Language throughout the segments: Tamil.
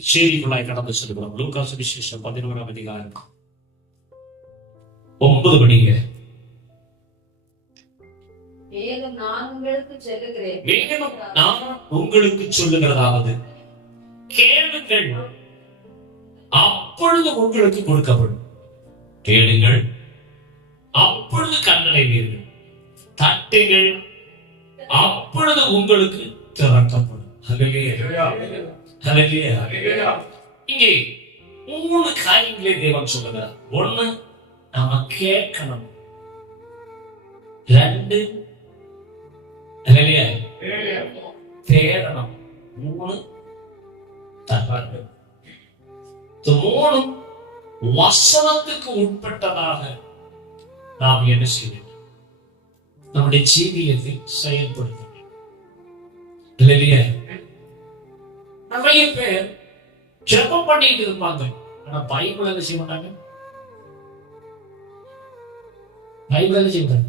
செய்திக்குள்ளாய் கடந்து செல்கிறோம் லூக்கா சுவிசேஷம் பதினோராம் அதிகாரம் ஒன்பது மணிங்க மேலும் நான் உங்களுக்கு சொல்லுகிறதாவது கேளுங்கள் அப்பொழுது உங்களுக்கு கொடுக்கப்படும் கேளுங்கள் அப்பொழுது கண்ணடைவீர்கள் தட்டுங்கள் அப்பொழுது உங்களுக்கு திறக்கப்படும். இங்கே மூணு காரியங்களே தேவன் சொல்லுகிறார் ஒண்ணு நாம கேட்கணும் ரெண்டு ஹல்லேலூயா. தேடணும் மூணு தரணும் இந்த மூணும் வசனத்துக்கு உட்பட்டதாக நாம் என்ன செய்ய வேண்டும் நம்முடைய ஜீவியத்தை செயல்படுத்த வேண்டும் இல்லையா நிறைய பேர் ஜெபம் பண்ணிட்டு இருப்பாங்க. ஆனா பைபிள் என்ன செய்ய மாட்டாங்க? பைபிள் என்ன செய்ய மாட்டாங்க?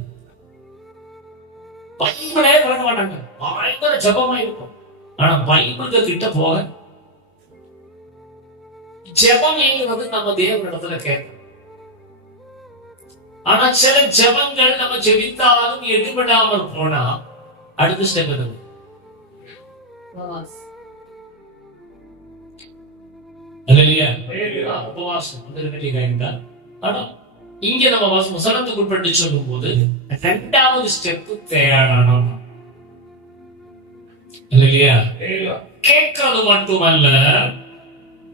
பைபிளே வழங்க மாட்டாங்க. பயங்கர ஜெபமா இருக்கும். ஆனா பைபிளுக்கு கிட்ட போக ஜெபம் நம்ம தேவனிடத்துல கேட்கணும் ஆனா சில ஜெபங்கள் நம்ம ஜெபித்தாலும் எடுபடாமல் போனா அடுத்த ஸ்டெப் என்னது? உபவாசம். வந்து ஆனா இங்க நம்ம வச- வசனத்துக்கு உட்பட்டு சொல்லும் போது ரெண்டாவது ஸ்டெப் தேடணும் இல்லையா கேட்கறது மட்டுமல்ல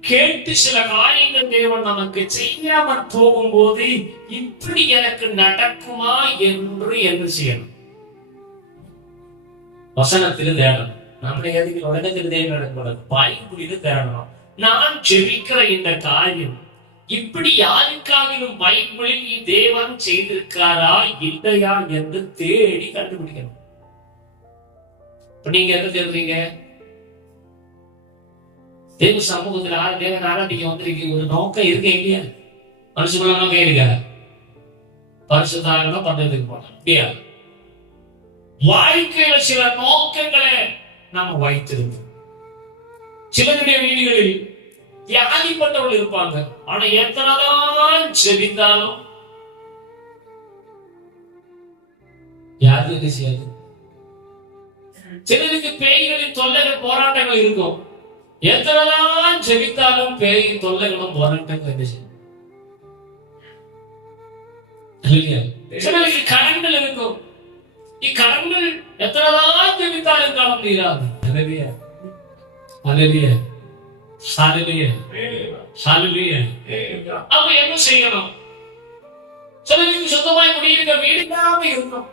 கேட்டு சில காரியங்கள் தேவன் நமக்கு செய்யாமல் போகும்போது இப்படி எனக்கு நடக்குமா என்று என்ன செய்யணும்? வசனத்தில் தேடணும். நம்ம எதுக்கு தேவன் நடக்கூடாது பைபிளில் தேடணும். நான் ஜெபிக்கிற இந்த காரியம் இப்படி யாருக்காகிலும் பைபிளில் தேவன் செய்திருக்காரா இல்லையா என்று தேடி கண்டுபிடிக்கணும். நீங்க என்ன தேடுறீங்க? தேவ சமூகத்தில் ஆறு தேவன் ஆராதிக்க வந்திருக்கீங்க ஒரு நோக்கம் இருக்கு இல்லையா? மனுஷங்கள நோக்கம் இருக்கா? பரிசுத்தாரங்களா பண்றதுக்கு போனோம் இல்லையா? வாழ்க்கையில சில நோக்கங்களை நாம வைத்திருக்கோம் சிலருடைய வீடுகளில் தியாகிப்பட்டவர்கள் இருப்பாங்க. ஆனா எத்தனைதான் செபித்தாலும் யாருக்கு இது செய்யாது சிலருக்கு பேய்களின் தொல்லைகள் போராட்டங்கள் இருக்கும். எத்தனைதான் ஜெபித்தாலும் பேயின் தொல்லைகளும் போராட்டங்கள் என்ன செய்யும்? சிலருக்கு கடன்கள் இருக்கும். இக்கடன்கள் எத்தனைதான் ஜெபித்தாலும் காண முடியாது அலலியா அலலியா சாலிலியா சாலிலியா அப்ப என்ன செய்யணும் சிலருக்கு சொந்தமாய் குடியிருக்க வீடு இல்லாம இருக்கும்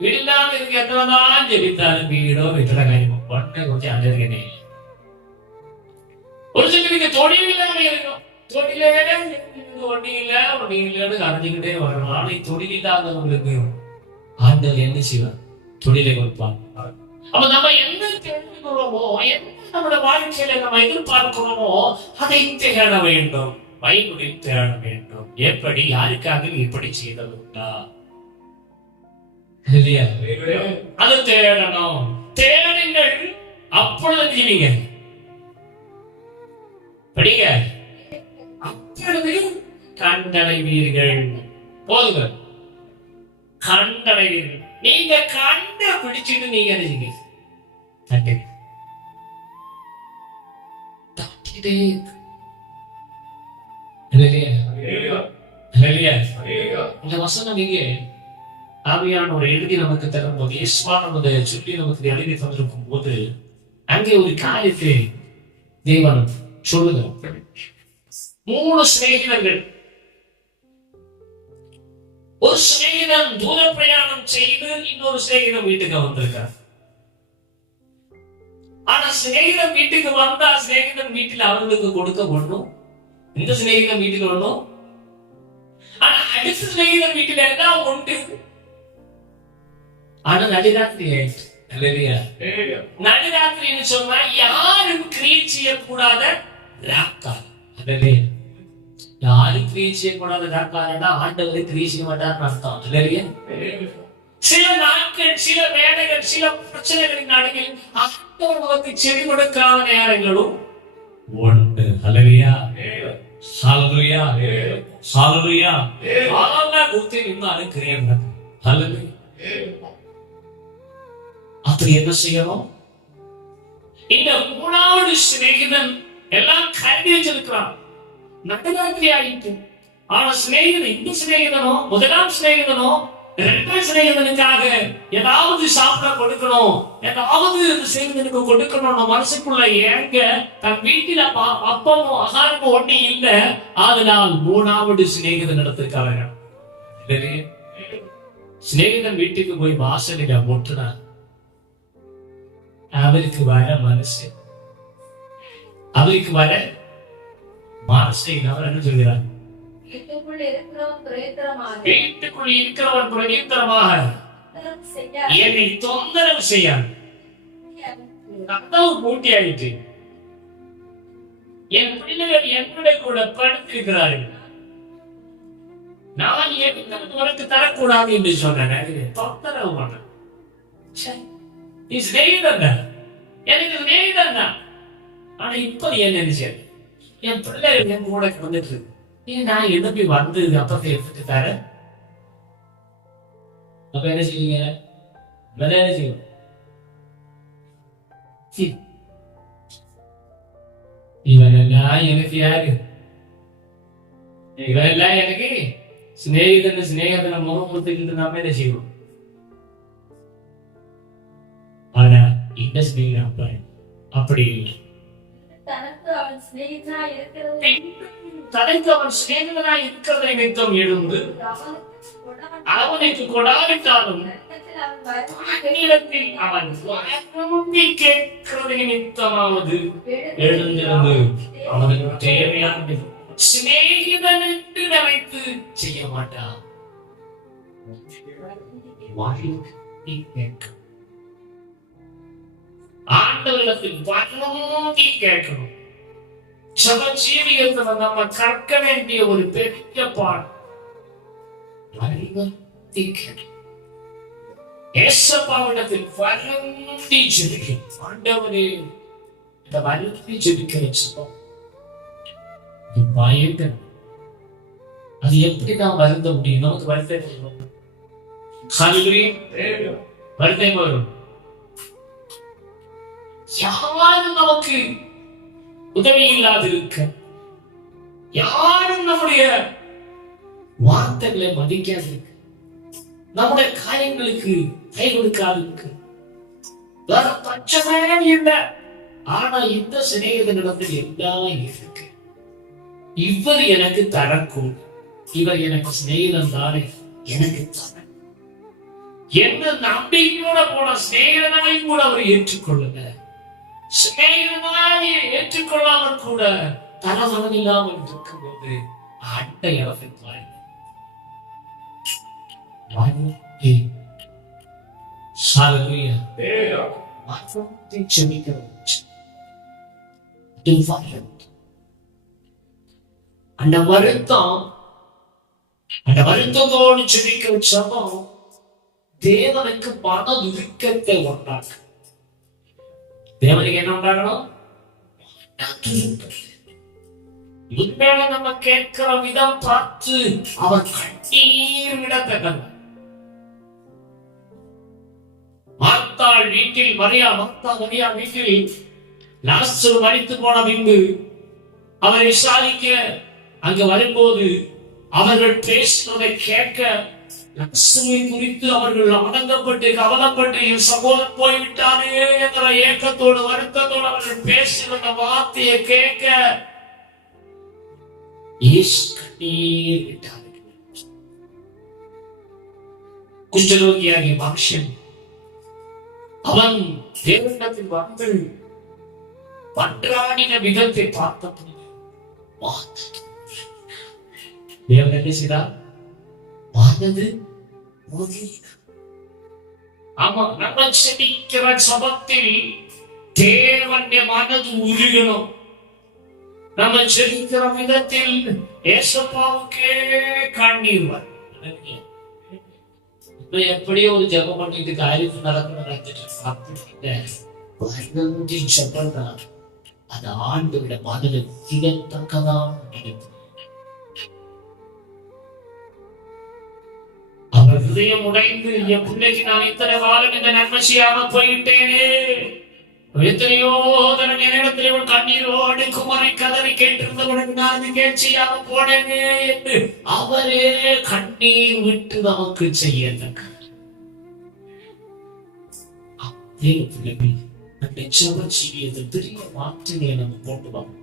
வீடு இல்லாம இருக்கு எத்தனைதான் ஜெபித்தாலும் வீடோ வீட்டுல காரியமோ பொண்ணை கொஞ்சம் அஞ்சிருக்கனே ஒரு சிலருக்கு தொழில் இல்லாம இருக்கும் தொழிலே ஒண்ணு இல்ல ஒண்ணு இல்லன்னு கரைஞ்சுக்கிட்டே வரணும் ஆனா தொழில் இல்லாதவங்களுக்கு ஆண்டவர் என்ன செய்வார் தொழிலை கொடுப்பார் அப்ப நம்முடைய வாழ்க்கையில நம்ம எதிர்பார்க்கிறோமோ அதை தேட வேண்டும் பைபிளில் தேட வேண்டும் எப்படி யாருக்காக இப்படி செய்ததுண்டா இல்லையா அது தேடணும் தேடுங்கள் அப்பொழுது ஜீவிங்க படிங்க அப்பொழுது கண்டடைவீர்கள் போதுங்க கண்டடைவீர்கள் நீங்க கண்ட பிடிச்சிட்டு நீங்க என்ன செய்யுங்க இல்லையா? இந்த வசனம் இங்கே ஆவியானவர் எழுதி நமக்கு தரும்போது இஸ்வானது சொல்லி நமக்கு எழுதி தந்திருக்கும் போது அங்கே ஒரு காரியத்தை தேவன் சொல்லுகிறார் மூணு சிநேகிதர்கள். ஒரு சிநேகிதன் தூர பிரயாணம் செய்து இன்னொரு சிநேகிதன் வீட்டுக்கு வந்திருக்கார். ஆனா சிநேகிதன் வீட்டுக்கு வந்தா சிநேகிதன் வீட்டில் அவர்களுக்கு கொடுக்க ஒண்ணும் இந்த சிநேகிதன் வீட்டுக்கு ஒண்ணும் ஆனா அடுத்த சிநேகிதன் வீட்டில் எல்லாம் உண்டு? ஆனா நடுராத்திரி ஆயிடுச்சு. நடுராத்திரின்னு சொன்னா யாரும் கிரியேட் செய்யக்கூடாத ராக்கா அல்லையா யாரும் கிரியேட் செய்யக்கூடாத ராக்காரனா ஆண்டவரை கிரியேட் செய்ய மாட்டார்னு அர்த்தம். இல்லையா சில நாட்கள் சில வேலைகள் சில பிரச்சனைகளின் நடுவில் ஆண்டவர் நமக்கு செவி கொடுக்காத நேரங்களும் ஒன்று ஹalleluya ஹalleluya ஹalleluya ஆனா குத்தி நின்னாலும் கிரியம் ஹalleluya அப்படி என்ன செய்யணும் இந்த மூணாவது சிநேகிதன் எல்லாம் கருதி வச்சிருக்கிறான் நடுராத்திரி ஆயிட்டு ஆனா சிநேகிதன் இந்த சிநேகிதனுக்காக ஏதாவது சாப்பிட கொடுக்கணும் ஏதாவது செய்வதற்கு சிநேகிதனுக்கு கொடுக்கணும் மனசுக்குள்ள ஏங்க தன் வீட்டில அப்பமும் அகாரமும் ஆகாரமோ இல்ல. அதனால் மூணாவது சிநேகிதன் இடத்துக்காக இல்லையே? சிநேகிதன் வீட்டுக்கு போய் வாசலில முட்டுனான் அவருக்கு வர மனசு அவருக்கு வர மனசை அவர் என்ன சொல்கிறார்? வீட்டுக்குள்ள இருக்கிறவன் பிரேத்தரமாக வீட்டுக்குள் இருக்கிறவன் பிரதீத்தரமாக செய்ய என்னை தொந்தரவு செய்யான் கதவு பூட்டி ஆயிட்டு என் பிள்ளைகள் என்னுடைய கூட படுத்திருக்கிறார்கள். நான் எங்களுக்கு உனக்கு தரக்கூடாது என்று சொன்னேன். தொந்தரவு பண்ண. நீ தான். எனக்கு தான். ஆனா இப்ப என்ன நினைச்ச என் பிள்ளைகள் என் கூட வந்துட்டு இருக்கு. ஏன் நான் எழுப்பி வந்து அப்பத்தை எடுத்துட்டு தரேன் அப்ப என்ன செய்வீங்க வேற என்ன செய்வோம் சீ. இவனெல்லாம் எனக்கு யாரு இவனெல்லாம் எனக்கு சிநேகிதன் சிநேகிதனை முகம் கொடுத்துக்கிட்டு நாம என்ன செய்வோம் ஆனா இந்த சிநேகிதன் அப்ப அவன் சிநேகிதனாய் இருக்கிறதை நிமித்தம் எழுந்து அவனுக்கு கொடாவிட்டாலும் தன்னிடத்தில் அவன் வரும் அந்நிலத்தில் கேட்கிறது நிமித்தமாவது எழுந்திருந்து அவனுக்கு தேவையான சிநேகிதனுக்கு நினைத்து செய்ய மாட்டான். ஆண்டவரிடத்தில் வாய்மூடி கேட்கணும். சப ஜீவியத்துல நம்ம கற்க வேண்டிய ஒரு பெரிய பாடம். வருந்தி ஏசப்பாவிடத்தில் வருந்தி ஜெபிக்கும். ஆண்டவரே இந்த வருந்தி ஜெபிக்கிற ஜபம். பயங்கரம் அது எப்படி நான் வருந்த முடியும்? நமக்கு வருத்தம் வரும். வருத்தம் வரும். யாரும் நமக்கு உதவி இல்லாதிருக்க யாரும் நம்முடைய வார்த்தைகளை மதிக்காதிருக்க. நம்முடைய காரியங்களுக்கு கை கொடுக்காதிருக்கு. வேற பட்சமே இல்லை. ஆனா இந்த சிநேகிதனிடத்தில் எல்லாம் இருக்கு. இவர் எனக்கு தரக்கும். இவர் எனக்கு சிநேகிதன் தானே. எனக்கு தர என்ன நம்பிக்கையோட போன சிநேகிதனாய் கூட அவர் ஏற்றுக்கொள்ளுங்க சிநேகிதனாய் ஏற்றுக்கொள்ளாமல் கூட தரவன் இல்லாமல் இருக்கும்போது அட்டை அரசின் பாருங்க வாழ்க்கை அந்த வருத்தம் அந்த வருத்தத்தோடு தேவனுக்கு மன உருக்கத்தை உண்டாக்கும். தேவனுக்கு என்ன உண்டாகணும் உண்மையில நம்ம கேட்கிற விதம் பார்த்து அவர் கண்ணீர் விடத்தக்கவன் மார்த்தாள் வீட்டில் மரியா மர்த்தா மரியா வீட்டில் லாஸ்டர் மறித்து போன பின்பு அவரை விசாரிக்க அங்கு வரும்போது அவர்கள் பேசுவதை கேட்க லட்சுமி குறித்து அவர்கள் அடங்கப்பட்டு கவலைப்பட்டு என் சகோதரன் போய்விட்டானே என்ற ஏக்கத்தோடு வருத்தத்தோடு அவர்கள் பேசுகிற வார்த்தையை கேட்க இயேசு கண்ணீர் விட்டார்கள். குஷ்டரோகியாகிய மனுஷன் அவன் தேவனிடத்தில் வந்து பன்றாடின விதத்தை பார்த்த தேவன் என்ன செய்தார்? வாழ்ந்தது ஆமா நம்ம செபிக்கிற சபத்தில் தேவனுடைய மனது உருகணும். நம்ம செபிக்கிற விதத்தில் ஏசப்பாவுக்கே கண்ணீர் வரும். எப்படியோ ஒரு ஜபம் பண்ணிட்டு காரியம் நடந்து நடந்துட்டு அப்படி தான் அது ஆண்டு விட விடத்தக்கதான் நினைத்து அவர் இதயம் உடைந்து என் பிள்ளைக்கு நான் இத்தனை காலம் இந்த நன்மசியாக செய்யாம போயிட்டேனே எத்தனையோ தரம் என்னிடத்தில் இவள் கண்ணீரோடு குமரை கதறி கேட்டிருந்தவனுக்கு நான் இது போனேனே என்று அவரே கண்ணீர் விட்டு நமக்கு செய்யத்தக்க அதே பிள்ளைகள் நம்முடைய செவ ஜீவியத்தில் பெரிய மாற்றங்களை நம்ம கொண்டு வரோம்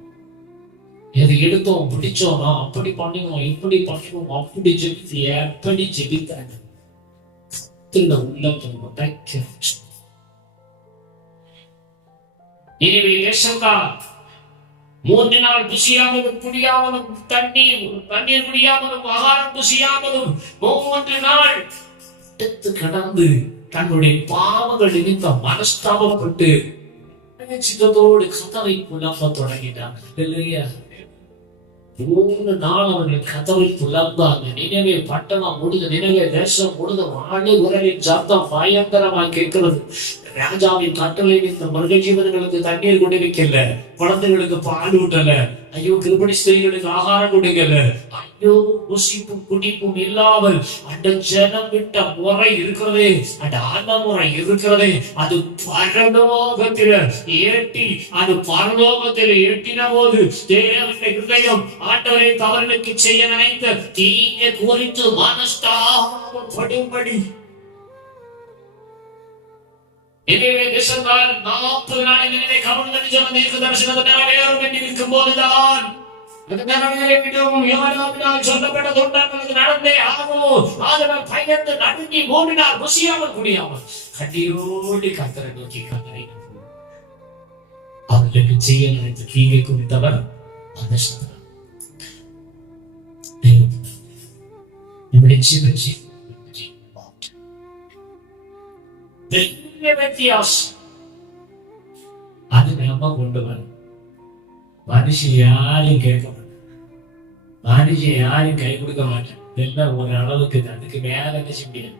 எதை எடுத்தோம் பிடிச்சோம்னா அப்படி பண்ணுவோம் இப்படி பண்ணுவோம் அப்படி ஜெபித்து எப்படி ஜெபித்தாங்க திருட உள்ளத்தை உடைக்க எனவே ஏசங்கா மூன்று நாள் புசியாமலும் குடியாமலும் தண்ணீர் தண்ணீர் குடியாமலும் ஆகாரம் புசியாமலும் மூன்று நாள் எடுத்து கடந்து தன்னுடைய பாவங்கள் நிமித்த மனஸ்தாபப்பட்டு சித்தத்தோடு கதவை புலம்ப தொடங்கிட்டான் இல்லையா மூணு நாள் அவர்கள் கதவை புலம்பாங்க நினைவே பட்டணம் முழுது நினைவே தேசம் முழுது வாழை உரலின் சத்தம் பயங்கரமாய் கேட்கிறது. ராஜாவின் கட்டளை இந்த மிருக ஜீவன்களுக்கு தண்ணீர் குடிக்கல குழந்தைகளுக்கு பால் ஊட்டல. ஐயோ கிருபணி ஸ்திரீகளுக்கு ஆகாரம் கொடுங்கல ஐயோ புசிப்பும் குடிப்பும் இல்லாமல் அந்த ஜனம் விட்ட முறை இருக்கிறதே அந்த ஆன முறை இருக்கிறதே. அது பரலோகத்தில் ஏட்டி அது பரலோகத்தில் எட்டின போது தேவனுடைய ஹிருதயம் ஆண்டவரை தவறுக்கு செய்ய நினைத்த தீங்க குறித்து மனஸ்தாபடும்படி எனவே தேசத்தால் நாற்பது நாள் நினைவை கவர்ந்து ஜனம் தீர்க்க தரிசனத்தை நிறைவேறும் என்று போதுதான் சொல்லப்பட்ட தொண்டார்களுக்கு நடந்தே ஆகும் ஆதலால் பயந்து நடுங்கி மூன்று ருசியாமல் குடியாமல் கண்ணீரோடு கத்தரை நோக்கி கத்தரை அவர்களுக்கு செய்ய நினைத்த தீங்கை குறித்தவர் அந்த சந்திரன். இப்படி சிவச்சி பெரிய வித்தியாசம் அது நம்ம கொண்டு வரும். மனுஷன் யாரையும் கேட்க மாட்டேன். மனுஷன் யாரையும் கை கொடுக்க மாட்டேன். எல்லாம் ஒரு அளவுக்கு அதுக்கு மேல என்ன செய்ய முடியாது.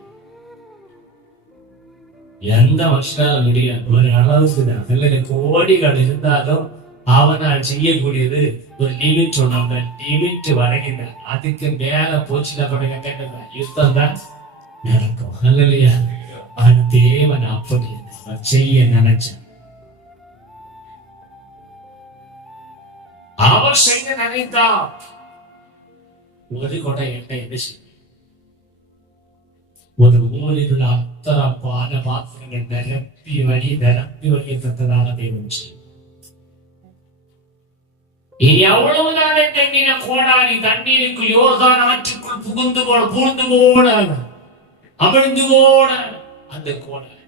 எந்த மனுஷனால முடியாது. ஒரு அளவுக்கு தான். இல்ல கோடிகள் இருந்தாலும் அவனால் செய்யக்கூடியது ஒரு லிமிட் சொன்னாங்க லிமிட் வரைக்கும் அதுக்கு மேல போச்சுன்னா பண்ணுங்க கேட்டதா யுத்தம் தான் நடக்கும். இல்லையா? தேவன் அப்படி செய்ய நினைச்சேன் அவர் செய்ய நினைத்தார். ஒரு கொடை என்ன என்ன செய்யும்? ஒரு ஊரில் உள்ள அத்தனை பான பாத்திரங்கள் நிரப்பி வழி நிரப்பி வழியத்தக்கதாக தேவன் செய்யும். இனி அவ்வளவுதான் எண்ணின கோடாலி தண்ணீருக்கு யோர்தான் ஆற்றுக்குள் புகுந்து போன புகுந்து போன அமிழ்ந்து போன அந்த கோடாலி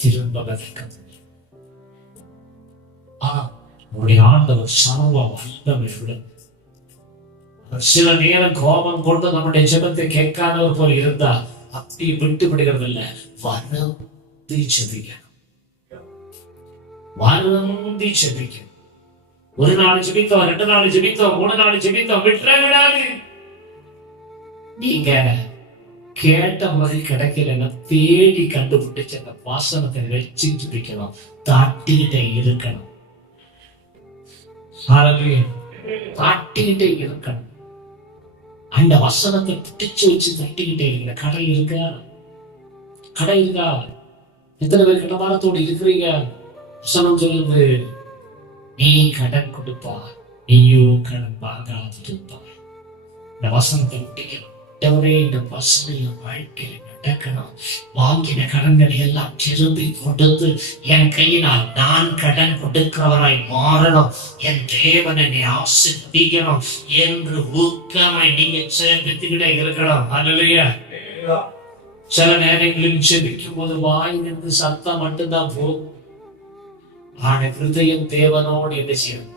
திரும்ப வதக்கம் ஆ உன்னுடைய ஆண்டவர் சர்வ வல்லமை சில நேரம் கோபம் கொண்டு நம்முடைய ஜெபத்தை கேட்காதவர் போல இருந்தா அப்படி விட்டு விடுகிறது இல்ல வருந்தி ஜெபிக்கணும் வருந்தி ஜெபிக்கணும் ஒரு நாள் ஜெபித்தோம் ரெண்டு நாள் ஜெபித்தோம் மூணு நாள் ஜெபித்தோம் விட்டுற விடாது நீங்க கேட்ட மாதிரி கிடைக்கலன்னா தேடி கண்டுபிடிச்சு அந்த வாசனத்தை வச்சு பிடிக்கணும் தாட்டிக்கிட்டே இருக்கணும். தாட்டிக்கிட்டே இருக்கணும். அந்த வசனத்தை பிடிச்சு வச்சு தட்டிக்கிட்டே இருக்கிற கடை இருக்கா? கடை இருக்கா? எத்தனை பேர் கடமானத்தோடு இருக்கிறீங்க? வசனம் சொல்லுது நீ கடன் கொடுப்பா நீயும் கடன் வாங்காதிருப்பாய். இந்த வசனத்தை பிடிக்கணும் ஆண்டவரே, இந்த வசனைய வாழ்க்கையில் நடக்கணும். வாங்கின கடன்களை எல்லாம் திரும்பி கொடுத்து என் கையினால் நான் கடன் கொடுக்கிறவராய் மாறணும். என் தேவனை நீ ஆசிர்வதிக்கணும் என்று ஊக்கமாய் நீங்க சேர்ப்பித்துக்கிட்டே இருக்கணும். அல்லையா சில நேரங்களில் செபிக்கும் போது வாயிலிருந்து சத்தம் மட்டும்தான் போகும் ஆன ஹிருதயம் தேவனோடு என்ன செய்யும்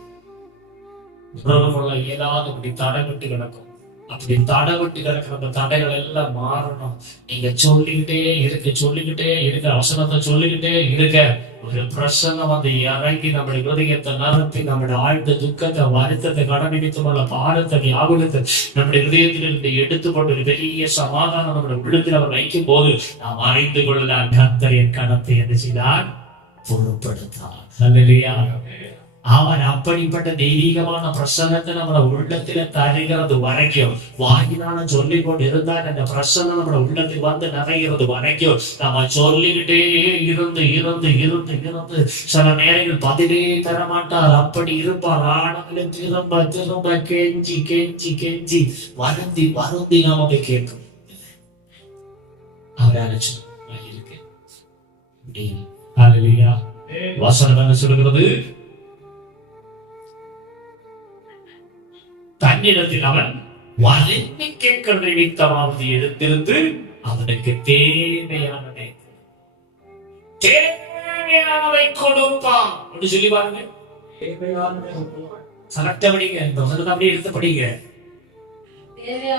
உறவு கொள்ள இயலாதபடி தடைபட்டு கிடக்கும். அப்படி தடைபட்டு கிடக்கிற அந்த தடைகள் எல்லாம் மாறணும். நீங்க சொல்லிக்கிட்டே இருக்க சொல்லிக்கிட்டே இருக்க அவசரத்தை சொல்லிக்கிட்டே இருக்க ஒரு பிரசன்னம் வந்து இறங்கி நம்முடைய ஹிருதயத்தை நிரப்பி நம்முடைய ஆழ்ந்த துக்கத்தை வருத்தத்தை கடனிமித்தமுள்ள பாரத்தை வியாகுலத்தை நம்முடைய ஹிருதயத்திலிருந்து எடுத்துக்கொண்டு ஒரு பெரிய சமாதானம் நம்முடைய உள்ளத்தில் அவர் வைக்கும் போது நாம் அறிந்து கொள்ளலாம். கர்த்தர் என் கணத்தை என்ன செய்தார்? பொருட்படுத்தார் அல்லேலூயா அவன் அப்படிப்பட்ட தெய்வீகமான பிரசன்னத்தை நம்ம உள்ளத்துல தருகிறது வரைக்கும் வாயினால சொல்லிக் கொண்டு இருந்தால் அந்த பிரசன்னம் நம்ம உள்ளத்தில் வந்து நிறைகிறது வரைக்கும் நம்ம சொல்லிக்கிட்டே இருந்து இருந்து இருந்து இருந்து சில நேரங்கள் பதிலே தர மாட்டார் அப்படி இருப்பார். ஆனாலும் திரும்ப திரும்ப கெஞ்சி கெஞ்சி கெஞ்சி வருந்தி வருந்தி நாம போய் கேட்கும் அவர் அழைச்சு இருக்கு அப்படின்னு அல்லேலூயா வசனம் என்ன தன்னிடத்தில் அவன் வருந்தி கேட்கிற நிமித்தமாவது எடுத்திருந்து அவனுக்கு தேவையானதை தேவையானதை கொடுப்பான் அப்படி சொல்லி பாருங்க. கரெக்டா படிங்க இந்த வசனத்தை அப்படியே எடுத்து படிங்க.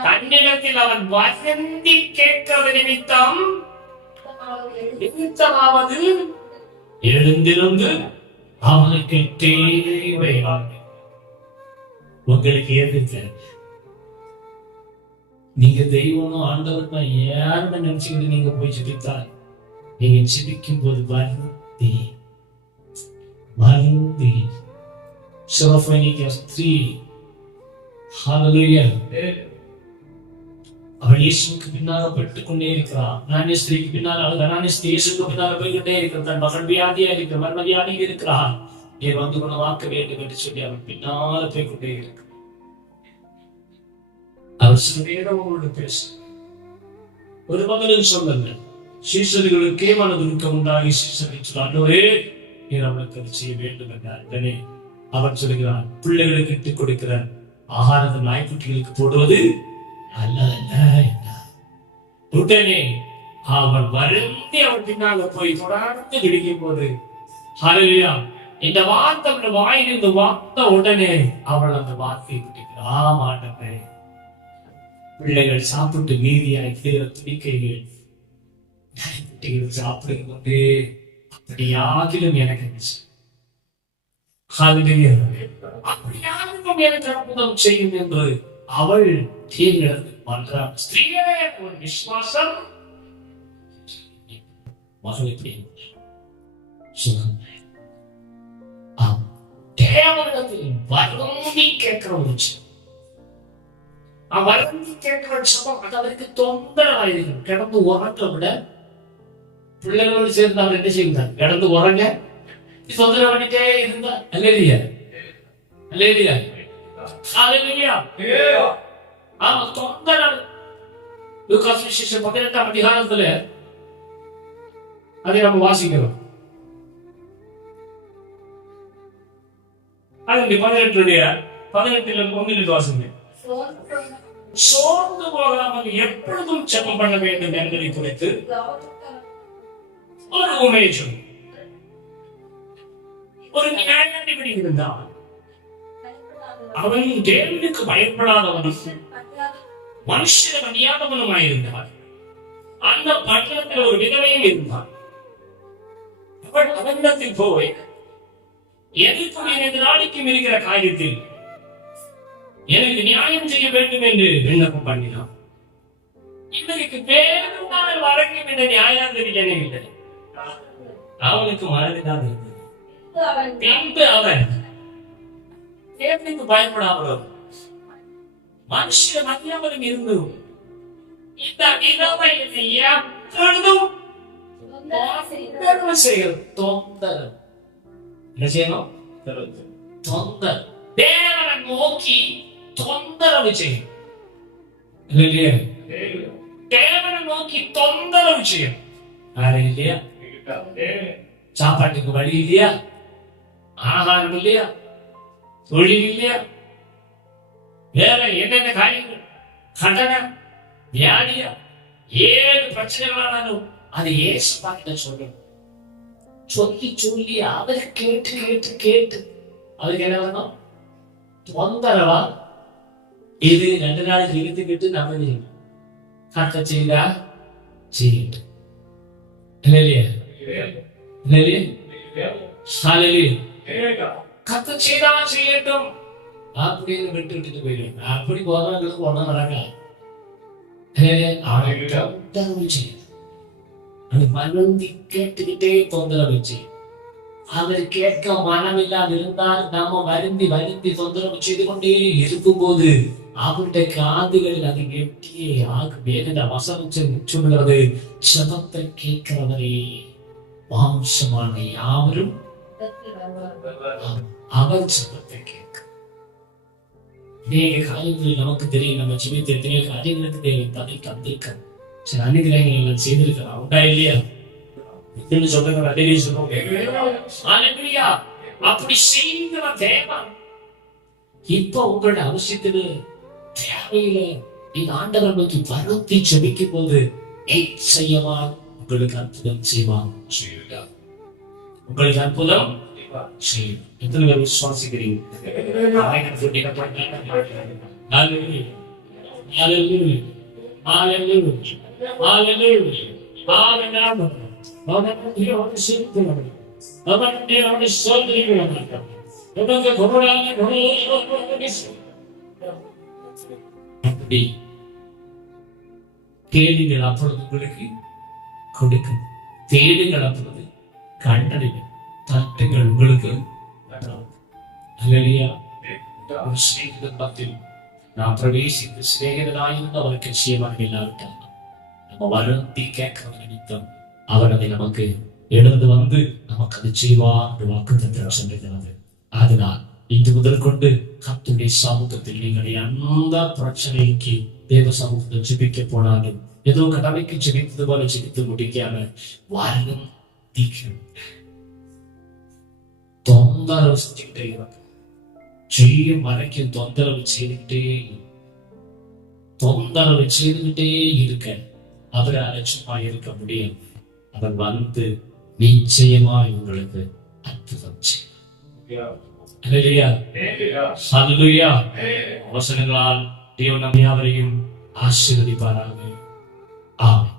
தன்னிடத்தில் அவன் வசந்தி கேட்கிற நிமித்தம் நிமித்தமாவது எழுந்திருந்து அவனுக்கு தேவையானது உங்களுக்கு ஏதுங்க நீங்க தெய்வம் ஆண்டவர் யாருன்னு நினைச்சுக்கிட்டு நீங்க போய் ஜெபித்தால் நீங்க ஜெபிக்கும் போது வருந்தி வருந்தி. சிவபைனிக்க ஸ்திரீ ஹalleluya அவள் இயேசுக்கு பின்னால பட்டு கொண்டே இருக்கிறான். நானே ஸ்திரீக்கு பின்னால் அவள் நானே ஸ்திரீ இயேசுக்கு பின்னால போய்கிட்டே இருக்கிறான். தன் மகன் வியாதியா இருக்கிற மர்ம வியாதியில் இருக்கிறான். நீ வந்து குணமாக்க வேண்டும் என்று சொல்லி அவன் பின்னால போய் கொண்டே இருக்கு. அவர் சில நேரம் அவங்களோட பேச ஒரு மகனும் சொல்லல சீசர்களுக்கே மனதுருக்கம் உண்டாகி சீசனை சொன்னோரே நீர் அவனுக்கு அது செய்ய வேண்டும் என்றார். உடனே அவன் சொல்கிறான் பிள்ளைகளுக்கு இட்டுக் கொடுக்கிற ஆகாரத்தை நாய்க்குட்டிகளுக்கு போடுவது அல்ல அல்ல உடனே அவன் வருந்தி அவன் பின்னால போய் தொடர்ந்து கிடைக்கும் போது ஹலையா இந்த வார்த்தை அவன் வாயிலிருந்து வார்த்த உடனே அவள் அந்த வார்த்தையை விட்டுக்கிறான் ஆம் ஆண்டவரே. பிள்ளைகள் சாப்பிட்டு மீதியாய் கீழே துணிக்கைகள் குட்டிகள் சாப்பிடுங்க கொண்டே அப்படியாகிலும் எனக்கு என்ன அப்படியாகிலும் எனக்கு அற்புதம் செய்யும் என்று அவள் தீர்கிறது மன்றாம் ஸ்திரீகளே ஒரு விசுவாசம். மகள் எப்படி சொன்னாங்க தேவனிடத்தில் வருந்தி கேட்கிற ஒரு ஜெபம். ஆ, வருந்தி கேட்கிற சபம் அது அவருக்கு தொந்தரவாயிருக்கும் கிடந்து உறங்க விட பிள்ளைகளோடு சேர்ந்து அவர் என்ன செய்தார் கிடந்து உறங்க தொந்தரவு பண்ணிட்டே இருந்தா அல்லையா அல்லையா அல்லையா ஆமா தொந்தரவு லூகாஸ் விசேஷம் பதினெட்டாம் அதிகாரத்துல அதை நம்ம பதினெட்டுடைய பதினெட்டுல ஒன்றில் வாசிங்க. சோர்ந்து போகாமல் எப்பொழுதும் ஜெபம் பண்ண வேண்டும் என்பதை குறித்து ஒரு உண்மையை ஒரு நியாயாதிபதி இருந்தான் அவன் தேவனுக்கு பயப்படாதவனும் மனுஷன் மனுஷன் அறியாதவனுமாயிருந்தார் அந்த பட்டணத்தில் ஒரு விதவையும் இருந்தான். அவள் அவனிடத்தில் போய் எனக்கும் எனது நாளைக்கும் இருக்கிற காரியத்தில் எனக்கு நியாயம் செய்ய வேண்டும் என்று விண்ணப்பம் பண்ணினான். இவருக்கு வேறுமானால் வழங்கும் என்ற நியாயாந்திரிக்கனே இல்லை. அவனுக்கு மனதினால் இருந்தது. பின்பு அவன் தேவனுக்கு பயப்படாமலும் மனுஷன் அறியாமலும் இருந்தும் இந்த விதவை எப்பொழுதும் தொந்தரவு செய்கிறது தொந்தரவு என்ன செய்யணும் தொந்தரவு தேவனை நோக்கி தொந்தரவு செய்யும் இல்லையா தேவனை நோக்கி தொந்தரவு செய்யும் வேற இல்லையா சாப்பாட்டுக்கு வழி இல்லையா ஆகாரம் இல்லையா தொழில் இல்லையா வேற என்னென்ன காரியங்கள் கண்டன வியாதியா ஏழு பிரச்சனைகளானாலும் அது ஏசு பார்த்து சொல்லணும் சொல்லி சொல்லி அவரை கேட்டு கேட்டு கேட்டு அதுக்கு என்ன வரணும் தொந்தரவா இது ரெண்டு நாள் இருந்துக்கிட்டு நம்ம செய்யணும் கட்ட செய்தா செய்யட்டும் இல்லையா இல்லையா இல்லையா கத்த செய்தா செய்யட்டும் அப்படின்னு விட்டு விட்டுட்டு போயிடுவேன் அப்படி போறவங்களுக்கு அது மறந்தி கேட்டுக்கிட்டே தொந்தரவு அவர் கேட்க மனம் இல்லாது இருந்தால் நாம வருந்தி வருந்தி தொந்தரவு செய்து கொண்டே இருக்கும்போது அவருடைய காதுகளில் அது எட்டியே ஆகும். வேதனை வசனம் சொல்~ சொல்லுகிறது சபத்தை கேட்கிறவரே மாம்சமான யாவரும்? அவர் சபத்தை கேட்க அநேக காரியங்கள் நமக்கு தெரியும். நம்ம ஜீவித்த எத்தனையோ காரியங்களுக்கு தேவை. ததை தந்திருக்க சில அனுகிரகங்கள் நான் செய்திருக்கலாம். உண்டா இல்லையா? என்று சொல்லுங்க அடிக்கடி சொல்றோம் அப்படி செய்கிற தேவன். இப்ப உங்களுடைய அவசியத்துல தேவையில நீங்க ஆண்டவர் நோக்கி வருத்தி ஜெபிக்கும் போது செய்யவான்? உங்களுக்கு அற்புதம் செய்வான். செய்யுங்க உங்களுக்கு அற்புதம் செய்யும். எத்தனை பேர் விசுவாசிக்கிறீங்க? Hallelujah. Hallelujah. Hallelujah. Hallelujah. Hallelujah. அவனுடைய ஒரு சிரிப்பு அவனுடைய ஒரு சொல்லுகிறான் உனக்கு குரலான அப்படி தேடுங்கள் அப்பொழுது உங்களுக்கு கொடுக்கும் தேடுங்கள் அப்பொழுது நம்ம வருந்தி கேட்கிற நிமித்தம் அவர் அதை நமக்கு எழுந்து வந்து நமக்கு அது செய்வா என்று வாக்கு தந்திரம் சொல்லுகிறது அதனால் இன்று முதல் கொண்டு கத்துடைய சமூகத்தில் நீங்கள் எந்த பிரச்சனைக்கு தேவ சமூகத்தில் ஜெபிக்க போனாலும் ஏதோ கடமைக்கு ஜெபித்தது போல ஜெபித்து முடிக்காம வருந்திக்க தொந்தரவு செஞ்சுக்கிட்டே இருக்கு செய்யும் வரைக்கும் தொந்தரவு செய்துக்கிட்டே தொந்தரவு செய்துக்கிட்டே இருக்கேன் அவர் அலட்சியமாய் இருக்க முடியும் அவர் வந்து நிச்சயமா உங்களுக்கு அற்புதம் அவசரங்களால் அல்லேலூயா. ஹல்லேலூயா. தேவன் நம்மை யாவரையும் ஆசீர்வதிப்பாராக ஆமென்